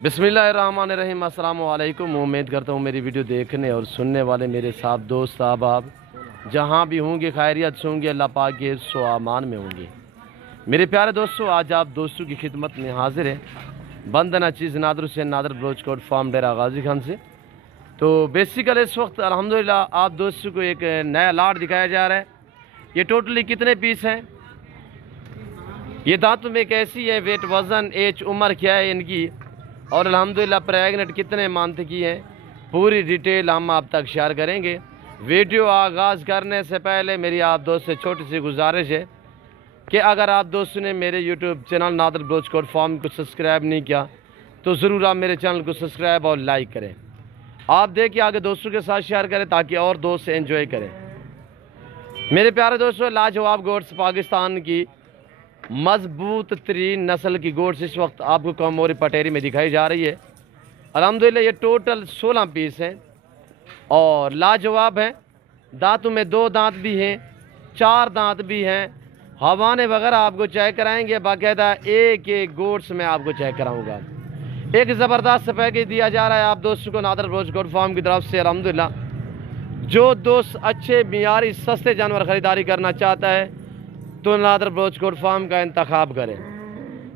बिस्मिल्लाहिर्रहमानिर्रहीम। अस्सलाम वालेकुम। उम्मीद करता हूँ मेरी वीडियो देखने और सुनने वाले मेरे साथ दोस्त आप जहाँ भी होंगे खैरियत से होंगे, अल्लाह पाक के सो अमान में होंगे। मेरे प्यारे दोस्तों, आज आप दोस्तों की खिदमत में हाजिर है बंदना चीज़ नादर हुसैन नादर ब्रोच कोट फार्म डेरा गाजी खान से। तो बेसिकल इस वक्त अल्हम्दुलिल्लाह आप दोस्तों को एक नया लाट दिखाया जा रहा है। ये टोटली कितने पीस हैं, ये दांतों में कैसी है, वेट वज़न एज उम्र क्या है इनकी, और अल्हम्दुलिल्लाह प्रेगनेंट कितने मंथ की हैं, पूरी डिटेल हम आप तक शेयर करेंगे। वीडियो आगाज़ करने से पहले मेरी आप दोस्त से छोटी सी गुजारिश है कि अगर आप दोस्तों ने मेरे यूट्यूब चैनल नादर ब्रोच कोट फार्म को सब्सक्राइब नहीं किया तो ज़रूर आप मेरे चैनल को सब्सक्राइब और लाइक करें। आप देखिए आगे दोस्तों के साथ शेयर करें ताकि और दोस्त एंजॉय करें। मेरे प्यारे दोस्तों, लाजवाब गोट्स पाकिस्तान की मजबूत तरीन नस्ल की गोट्स इस वक्त आपको कमोरी पटेरी में दिखाई जा रही है। अल्हम्दुलिल्लाह ये टोटल 16 पीस हैं और लाजवाब हैं। दांतों में 2 दांत भी हैं, 4 दांत भी हैं। हवाने वगैरह आपको चेक कराएंगे, बाकायदा एक एक गोट्स में आपको चेक कराऊंगा। एक ज़बरदस्त पैकेज दिया जा रहा है आप दोस्तों को नादर ब्रोच कोट फार्म की तरफ से। अल्हम्दुलिल्लाह जो दोस्त अच्छे मियारी सस्ते जानवर ख़रीदारी करना चाहता है तो नादर ब्रोच कोट फार्म का इंतखाब करें।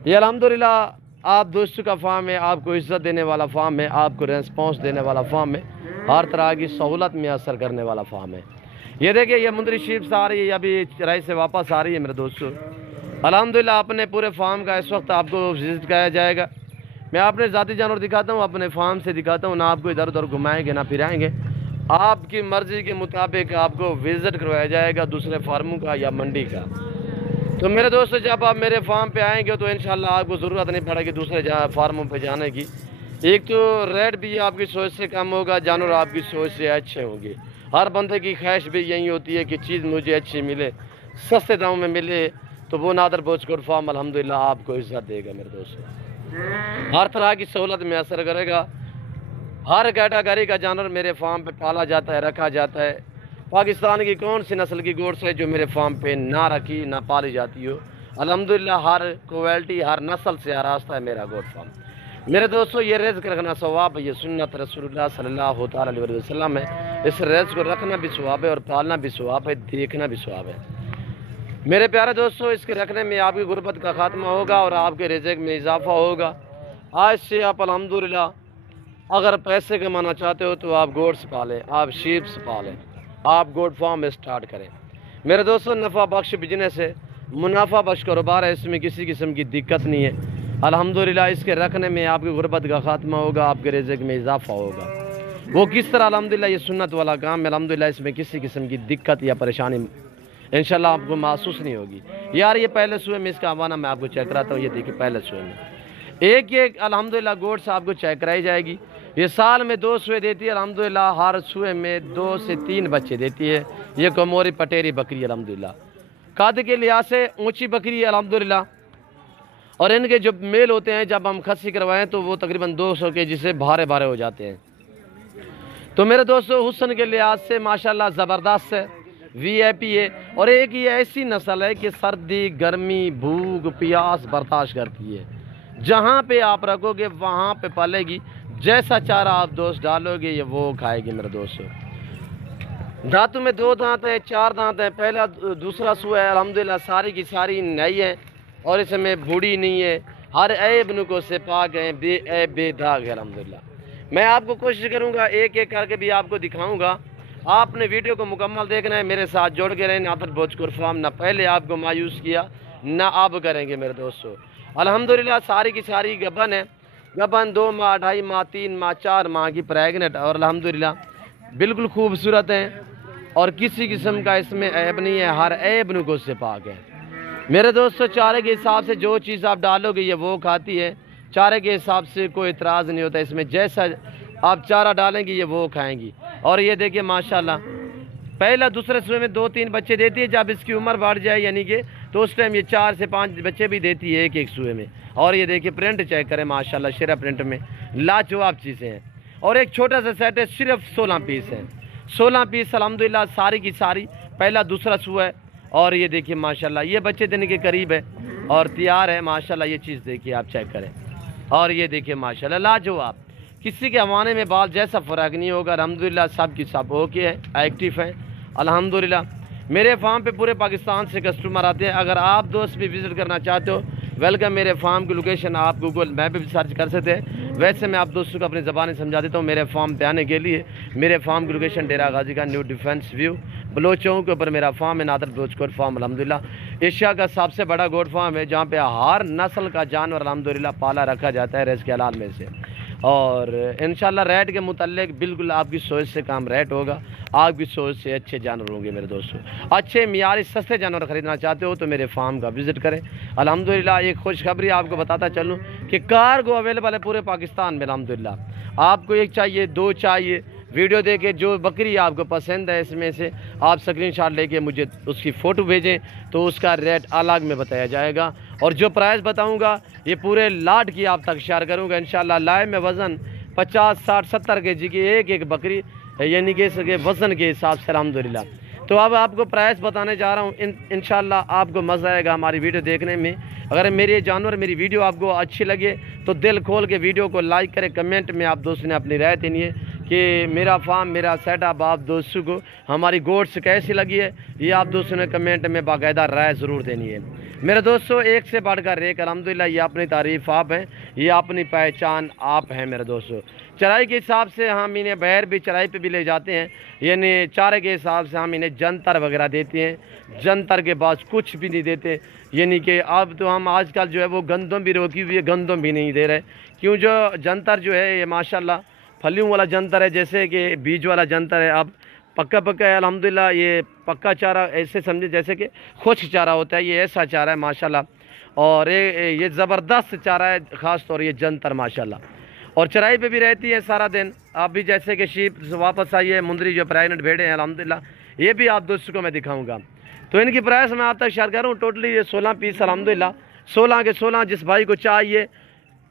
ये अल्हम्दुलिल्लाह आप दोस्तों का फार्म है, आपको इज़्ज़त देने वाला फार्म है, आपको रेस्पॉन्स देने वाला फार्म है, हर तरह की सहूलत में असर करने वाला फार्म है। ये देखिए ये मुंदरी शीप से आ रही है, अभी चराई से वापस आ रही है मेरे दोस्तों। अल्हम्दुलिल्लाह अपने पूरे फार्म का इस वक्त आपको विजिट कराया जाएगा। मैं अपने ज़ाती जानवर दिखाता हूँ, अपने फार्म से दिखाता हूँ, ना आपको इधर उधर घुमाएंगे ना फिराएंगे। आपकी मर्ज़ी के मुताबिक आपको विज़िट करवाया जाएगा दूसरे फार्मों का या मंडी का। तो मेरे दोस्तों, जब आप मेरे फार्म पे आएंगे तो इंशाल्लाह आपको ज़रूरत नहीं पड़ेगी दूसरे फार्मों पे जाने की। एक तो रेट भी आपकी सोच से कम होगा, जानवर आपकी सोच से अच्छे होंगे। हर बंदे की ख्वाहिश भी यही होती है कि चीज़ मुझे अच्छी मिले, सस्ते दामों में मिले, तो वो नादर ब्रोच कोट फार्म अल्हम्दुलिल्लाह आपको इज़्ज़त देगा मेरे दोस्तों, हर तरह की सहूलत में असर करेगा। हर कैटेगरी का जानवर मेरे फार्म पे पाला जाता है, रखा जाता है। पाकिस्तान की कौन सी नस्ल की गोट्स है जो मेरे फार्म पे ना रखी ना पाली जाती हो। अल्हम्दुलिल्लाह हर क्वालिटी हर नस्ल से आरास्ता है मेरा गोट फार्म। मेरे दोस्तों, ये रिज़्क़ रखना सवाब है, ये सुन्नत रसूलुल्लाह सल्लल्लाहु अलैहि वसल्लम है। इस रिज़्क़ को रखना भी सवाब है और पालना भी सवाब है, देखना भी सवाब है। मेरे प्यारे दोस्तों, इसके रखने में आपकी गुर्बत का खात्मा होगा और आपके रिज़्क़ में इजाफा होगा। आज से आप अल्हम्दुलिल्लाह अगर पैसे कमाना चाहते हो तो आप गोट्स पालें, आप शीप्स पालें, आप गोट फार्म स्टार्ट करें। मेरे दोस्तों, नफ़ा बख्श बिजनेस है, मुनाफा बख्श कारोबार है, इसमें किसी किस्म की दिक्कत नहीं है। अल्हम्दुलिल्लाह इसके रखने में आपकी गुर्बत का खात्मा होगा, आपके रिज़्क़ में इजाफा होगा। वो किस तरह, अल्हम्दुलिल्लाह ये सुन्नत वाला काम है। अल्हम्दुलिल्लाह इसमें किसी किस्म की दिक्कत या परेशानी इंशाल्लाह आपको महसूस नहीं होगी। यार ये पहले सुबह में इसका हवाना मैं आपको चेक कराता हूँ। ये देखिए पहले सुबह में एक अल्हम्दुलिल्लाह गोट्स आपको चेक कराई जाएगी। ये साल में 2 सुए देती है अल्हम्दुलिल्लाह, हर सुए में 2 से 3 बच्चे देती है। ये कमोरी पटेरी बकरी अल्हम्दुलिल्लाह कद के लिहाज से ऊंची बकरी है अल्हम्दुलिल्लाह। और इनके जो मेल होते हैं जब हम खस्सी करवाएं तो वो तकरीबन 200 केजी से भारे भारे हो जाते हैं। तो मेरे दोस्तों, हुस्न के लिहाज से माशाल्लाह ज़बरदस्त है, VIP है। और एक ये ऐसी नस्ल है कि सर्दी गर्मी भूख प्यास बर्दाश्त करती है। जहाँ पे आप रखोगे वहाँ पे पलेगी, जैसा चारा आप दोस्त डालोगे ये वो खाएगी। मेरे दोस्तों, दांतों में 2 दांत है, 4 दांत है, पहला दूसरा सुआ है अल्हम्दुलिल्लाह, सारी की सारी नई है और इसमें बूढ़ी नहीं है, हर ऐब नुको से पाक है, बेऐब बेदाग है अल्हम्दुलिल्लाह। मैं आपको कोशिश करूँगा एक एक करके भी आपको दिखाऊँगा। आपने वीडियो को मुकम्मल देखना है, मेरे साथ जोड़ के रहें। नादर ब्रोच कोट फार्म ना पहले आपको मायूस किया ना अब करेंगे। मेरे दोस्तों, अल्हम्दुलिल्लाह सारी की सारी गबन है, गबन 2 माह 2.5 माह 3 माह 4 माह की प्रेगनेंट और अल्हम्दुलिल्लाह बिल्कुल खूबसूरत हैं और किसी किस्म का इसमें ऐब नहीं है, हर ऐब नुको से पाक है। मेरे दोस्तों, चारे के हिसाब से जो चीज़ आप डालोगे ये वो खाती है, चारे के हिसाब से कोई इतराज़ नहीं होता इसमें, जैसा आप चारा डालेंगी ये वो खाएंगी। और ये देखिए माशाल्लाह पहला दूसरे सुबह में 2-3 बच्चे देती है। जब इसकी उम्र बढ़ जाए यानी कि तो उस टाइम ये 4 से 5 बच्चे भी देती है एक एक सुबह में। और ये देखिए प्रिंट चेक करें माशाल्लाह, शेरा प्रिंट में लाजवाब चीज़ें हैं। और एक छोटा सा सेट है, सिर्फ 16 पीस है, 16 पीस अल्हम्दुलिल्लाह सारी की सारी पहला दूसरा सुआ है। और ये देखिए माशाल्लाह ये बच्चे देने के करीब है और तैयार है माशाल्लाह। ये चीज़ देखिए आप चेक करें, और ये देखिए माशाल्लाह लाजवाब, किसी के हवाने में बाल जैसा फ़र्क नहीं होगा। अल्हम्दुलिल्लाह सब की सब ओके है, एक्टिव है अल्हम्दुलिल्लाह। मेरे फार्म पे पूरे पाकिस्तान से कस्टमर आते हैं। अगर आप दोस्त भी विज़िट करना चाहते हो, वेलकम। मेरे फार्म की लोकेशन आप गूगल मैप पे भी सर्च कर सकते हैं। वैसे मैं आप दोस्तों को अपनी ज़बान समझा देता हूँ। मेरे फार्म पे आने के लिए मेरे फार्म की लोकेशन डेरा गाजी का न्यू डिफेंस व्यू बलोच चौक के ऊपर मेरा फार्म है, नादर बलोच गोट फार्म। अल्हम्दुलिल्लाह एशिया का सबसे बड़ा गोट फार्म है, जहाँ पे हर नस्ल का जानवर अल्हम्दुलिल्लाह पाला रखा जाता है रिज़्क़ हलाल में से। और इंशाल्लाह रेट के मुताल्लिक बिल्कुल आपकी सोच से काम रेट होगा, आपकी सोच से अच्छे जानवर होंगे मेरे दोस्तों। अच्छे मियारी सस्ते जानवर ख़रीदना चाहते हो तो मेरे फार्म का विज़िट करें। अल्हम्दुलिल्लाह एक खुशखबरी आपको बताता चलूँ कि कार्गो अवेलेबल है पूरे पाकिस्तान में अल्हम्दुलिल्लाह। आपको एक चाहिए, दो चाहिए, वीडियो देखे जो बकरी आपको पसंद है इसमें से आप स्क्रीनशॉट लेके मुझे उसकी फ़ोटो भेजें तो उसका रेट अलग में बताया जाएगा। और जो प्राइस बताऊंगा ये पूरे लाट की आप तक शेयर करूंगा इंशाल्लाह। लाइव में वज़न 50, 60, 70 केजी की एक बकरी यानी कि इसके वज़न के हिसाब से अल्हम्दुलिल्लाह। तो अब आपको प्राइस बताने जा रहा हूँ। इंशाल्लाह आपको मज़ा आएगा हमारी वीडियो देखने में। अगर मेरे जानवर मेरी वीडियो आपको अच्छी लगे तो दिल खोल के वीडियो को लाइक करें। कमेंट में आप दोस्तों ने अपनी राय देनी है कि मेरा फार्म, मेरा सेटअप आप दोस्तों को हमारी गोट्स कैसी लगी है, ये आप दोस्तों ने कमेंट में बाकायदा राय ज़रूर देनी है मेरे दोस्तों। एक से बढ़कर एक अल्हम्दुलिल्लाह, ये अपनी तारीफ़ आप हैं, ये अपनी पहचान आप हैं मेरे दोस्तों। चराई के हिसाब से हम इन्हें बहर भी चराई पे भी ले जाते हैं, यानी चारे के हिसाब से हम इन्हें जंतर वगैरह देते हैं। जंतर के बाद कुछ भी नहीं देते, यानी कि अब तो हम आजकल जो है वो गंदम भी रोकी हुई है, गंदम भी नहीं दे रहे। क्यों, जो जंतर जो है ये माशाल्लाह फलियों वाला जंतर है, जैसे कि बीज वाला जंतर है। अब पक्का है अल्हम्दुलिल्लाह। ये पक्का चारा ऐसे समझे जैसे कि खुश्क चारा होता है, ये ऐसा चारा है माशाल्लाह। और ये ज़बरदस्त चारा है, ख़ास तौर ये जंतर माशाल्लाह। और चराई पे भी रहती है सारा दिन। आप भी जैसे कि शीप वापस आई है, मुंदरी जो प्रेगनेंट भेड़े हैं अल्हम्दुलिल्लाह, ये भी आप दोस्तों को मैं दिखाऊँगा। तो इनकी प्राइस मैं आप तक शेयर कर रहा हूँ। टोटली ये 16 पीस अल्हम्दुलिल्लाह, 16 के 16 जिस भाई को चाहिए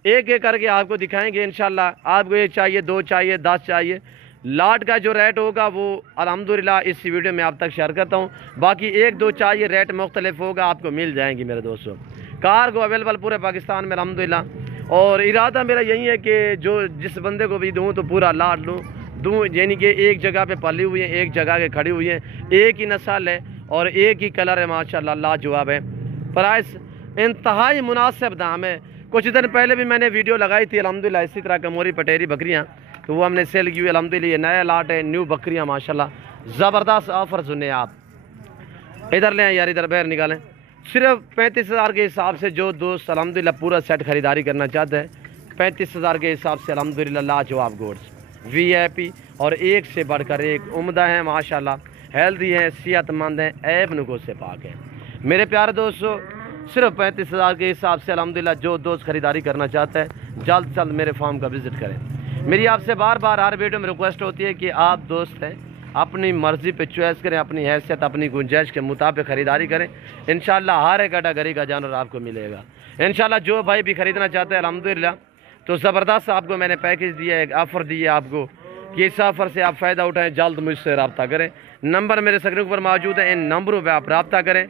एक एक करके आपको दिखाएंगे इंशाल्लाह। आपको एक चाहिए, दो चाहिए, 10 चाहिए, लाट का जो रेट होगा वो अल्हम्दुलिल्लाह इस वीडियो में आप तक शेयर करता हूँ। बाकी एक दो चाहिए रेट मुख्तलिफ होगा, आपको मिल जाएंगी मेरे दोस्तों। कार्गो अवेलेबल पूरे पाकिस्तान में अल्हम्दुलिल्लाह। और इरादा मेरा यही है कि जो जिस बंदे को भी दूँ तो पूरा लाट दूँ, यानी कि एक जगह पे पली हुई है, एक जगह के खड़ी हुई है, एक ही नस्ल है और एक ही कलर है माशाल्लाह, लाजवाब है। प्राइस इंतहाई मुनासिब दाम है। कुछ दिन पहले भी मैंने वीडियो लगाई थी अल्हम्दुलिल्लाह इसी तरह कमोरी पटेरी बकरियाँ, तो वो हमने सेल की हुई अल्हम्दुलिल्लाह। ये नया लाट है, न्यू बकरियाँ माशाल्लाह, ज़बरदस्त ऑफ़र सुने आप। इधर लें यार, इधर बाहर निकालें। सिर्फ 35,000 के हिसाब से जो दोस्त अल्हम्दुलिल्लाह पूरा सेट ख़रीदारी करना चाहते हैं, 35,000 के हिसाब से अल्हम्दुलिल्लाह लाजवाब गोड्स VIP और एक से बढ़कर एक उम्दा है माशाल्लाह, हेल्दी हैं, सेहतमंद हैं, ऐब नुको से पाक हैं मेरे प्यारे दोस्तों। सिर्फ 35,000 के हिसाब से अल्हम्दुलिल्लाह जो दोस्त ख़रीदारी करना चाहता है जल्द से जल्द मेरे फार्म का विज़िट करें। मेरी आपसे बार बार हर वीडियो में रिक्वेस्ट होती है कि आप दोस्त हैं अपनी मर्ज़ी पे चॉइस करें, अपनी हैसियत अपनी गुंजाइश के मुताबिक ख़रीदारी करें। इंशाल्लाह हर एक कैटेगरी का जानवर आपको मिलेगा इंशाल्लाह। जो भाई भी ख़रीदना चाहते हैं अल्हम्दुलिल्लाह, तो ज़बरदस्त आपको मैंने पैकेज दिया है, एक ऑफ़र दी है आपको कि इस ऑफ़र से आप फ़ायदा उठाएँ। जल्द मुझसे रब्ता करें, नंबर मेरे स्क्रीन पर मौजूद है, इन नंबरों पर आप रब्ता करें।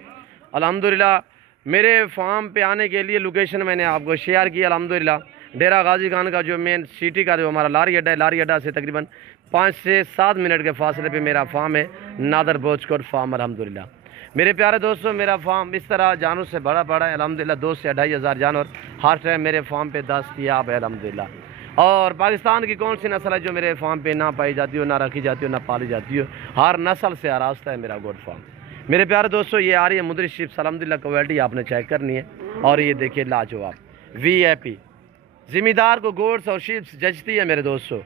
अल्हम्दुलिल्लाह मेरे फार्म पे आने के लिए लोकेशन मैंने आपको शेयर की अल्हम्दुलिल्लाह। डेरा गाजी खान का जो मेन सिटी का जो हमारा लारी अड्डा है, लारी अड्डा से तकरीबन 5 से 7 मिनट के फासले पे मेरा फार्म है, नादर बोचकोट फार्म अल्हम्दुलिल्लाह। मेरे प्यारे दोस्तों, मेरा फार्म इस तरह जानवर से बड़ा है अल्हम्दुलिल्लाह। 2 से 2.5 हज़ार जानवर हर टाइम मेरे फार्म पे दस्तयाब है अल्हम्दुलिल्लाह। और पाकिस्तान की कौन सी नस्ल है जो मेरे फार्म पे ना पाई जाती हो, ना रखी जाती हो, ना पाली जाती हो, हर नस्ल से आरास्ता है मेरा गोट फार्म। मेरे प्यारे दोस्तों, ये आ रही है मुंदरी शीप्स अल्हम्दुलिल्लाह, क्वालिटी आपने चेक करनी है। और ये देखिए लाजवाब VIP, ज़िम्मेदार को गोड्स और शीप्स जचती है मेरे दोस्तों।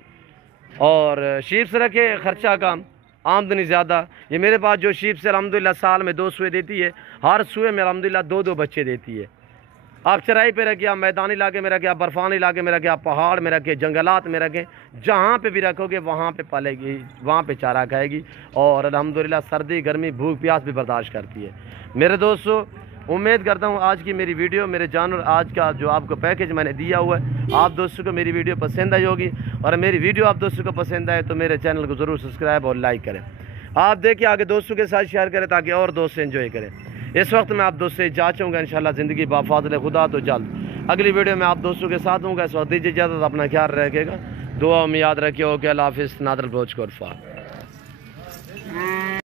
और शीप्स रखे खर्चा कम, आमदनी ज़्यादा। ये मेरे पास जो शीप्स अल्हम्दुलिल्लाह साल में 2 सुए देती है, हर सुए में अल्हम्दुलिल्लाह 2-2 बच्चे देती है। आप चराई पे रखिए, आप मैदानी इलाके में रखें, आप बर्फानी इलाके में रखें, आप पहाड़ में रखें, जंगलात में रखें, जहाँ पे भी रखोगे वहाँ पे पलेगी, वहाँ पे चारा खाएगी। और अल्हम्दुलिल्लाह सर्दी गर्मी भूख प्यास भी बर्दाश्त करती है मेरे दोस्तों। उम्मीद करता हूँ आज की मेरी वीडियो, मेरे जानवर आज का जो आपको पैकेज मैंने दिया हुआ है, आप दोस्तों को मेरी वीडियो पसंद आई होगी। और मेरी वीडियो आप दोस्तों को पसंद आए तो मेरे चैनल को ज़रूर सब्सक्राइब और लाइक करें। आप देखिए आगे दोस्तों के साथ शेयर करें ताकि और दोस्त एंजॉय करें। इस वक्त मैं आप दोस्त से इजाज़त चाहूँगा। इंशाल्लाह ज़िंदगी बाफाज़िल खुदा तो जल्द अगली वीडियो में आप दोस्तों के साथ हूँ। इस वक्त दीजिए इजाज़त, अपना ख्याल रखिएगा, दुआ में याद रखिए। ओके, अल्लाह हाफिज़। नादर बोझ को